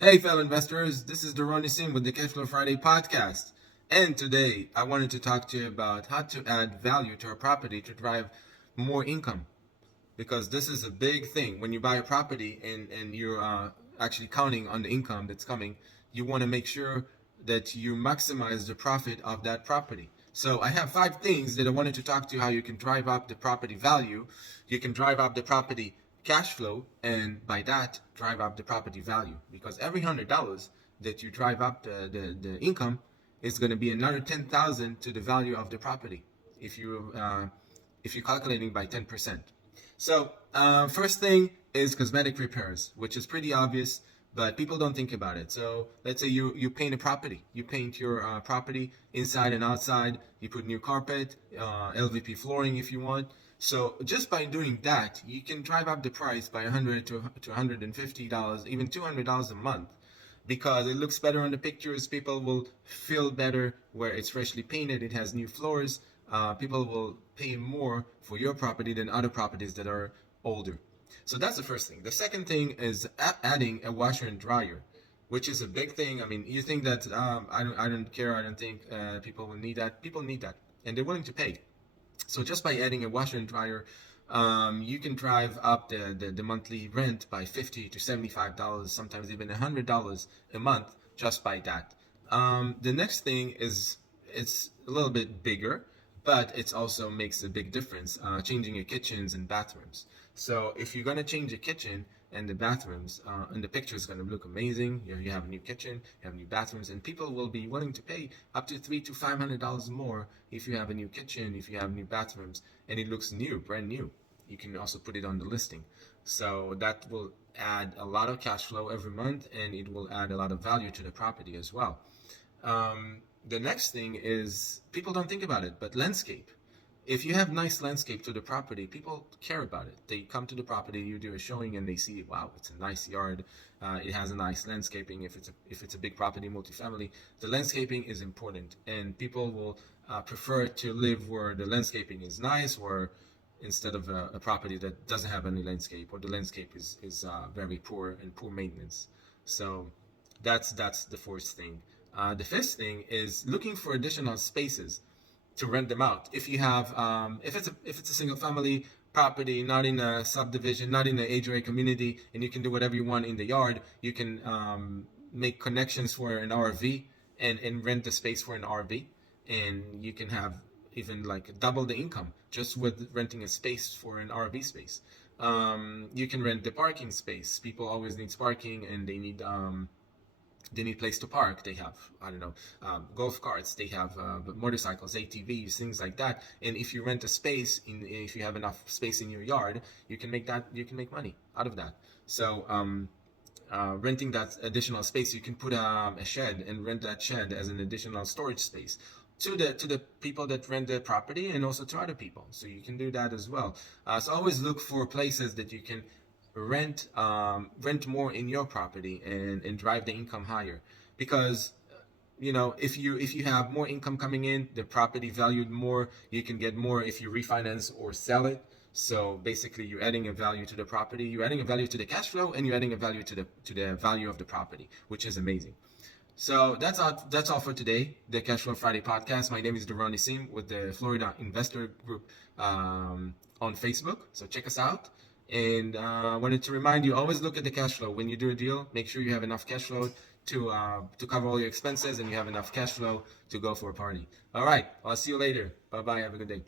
Hey, fellow investors, this is Doron Nissim with the Cashflow Friday podcast. And today I wanted to talk to you about how to add value to a property to drive more income. Because this is a big thing. When you buy a property and you're actually counting on the income that's coming, you want to make sure that you maximize the profit of that property. So I have 5 things that I wanted to talk to you how you can drive up the property value, you can drive up the property cash flow, and by that drive up the property value. Because every $100 that you drive up the income is going to be another 10,000 to the value of the property if you're calculating by 10%. So, first thing is cosmetic repairs, which is pretty obvious, but people don't think about it. So, let's say you paint a property. You paint your property inside and outside. You put new carpet, LVP flooring if you want. So, just by doing that, you can drive up the price by $100 to $150, even $200 a month because it looks better on the pictures. People will feel better where it's freshly painted. It has new floors. People will pay more for your property than other properties that are older. So that's the first thing. The second thing is adding a washer and dryer, which is a big thing. I mean, you think that I don't care. I don't think people will need that. People need that, and they're willing to pay. So just by adding a washer and dryer, you can drive up the monthly rent by $50 to $75, sometimes even $100 a month just by that. The next thing is it's a little bit bigger, but it also makes a big difference. Changing your kitchens and bathrooms. So if you're gonna change the kitchen and the bathrooms, and the picture is gonna look amazing. You have a new kitchen, you have new bathrooms, and people will be willing to pay up to $300 to $500 more if you have a new kitchen, if you have new bathrooms, and it looks new, brand new. You can also put it on the listing. So that will add a lot of cash flow every month, and it will add a lot of value to the property as well. The next thing is people don't think about it, but landscape. If you have nice landscape to the property, people care about it. They come to the property, you do a showing, and they see, wow, it's a nice yard. It has a nice landscaping. If it's a big property, multifamily, the landscaping is important, and people will prefer to live where the landscaping is nice, or instead of a property that doesn't have any landscape, or the landscape is very poor and poor maintenance. So that's the fourth thing. The fifth thing is looking for additional spaces to rent them out. If you have, if it's a single family property, not in a subdivision, not in an HOA community, and you can do whatever you want in the yard, you can make connections for an RV and rent the space for an RV, and you can have even like double the income just with renting a space for an RV space. You can rent the parking space. People always need parking, and they need place to park. They have, I don't know, golf carts. They have motorcycles, ATVs, things like that. And if you rent a space, if you have enough space in your yard, you can make money out of that. So renting that additional space, you can put a shed and rent that shed as an additional storage space to the people that rent the property, and also to other people. So you can do that as well. So always look for places that you can rent more in your property and drive the income higher, because if you have more income coming in, the property valued more, you can get more if you refinance or sell it. So basically you're adding a value to the property, you're adding a value to the cash flow, and you're adding a value to the value of the property, which is amazing. So that's all for today, the Cash Flow Friday podcast. My name is Doron Nissim with the Florida Investor Group on Facebook. So check us out. And I wanted to remind you, always look at the cash flow. When you do a deal, make sure you have enough cash flow to cover all your expenses, and you have enough cash flow to go for a party. All right, I'll see you later. Bye-bye. Have a good day.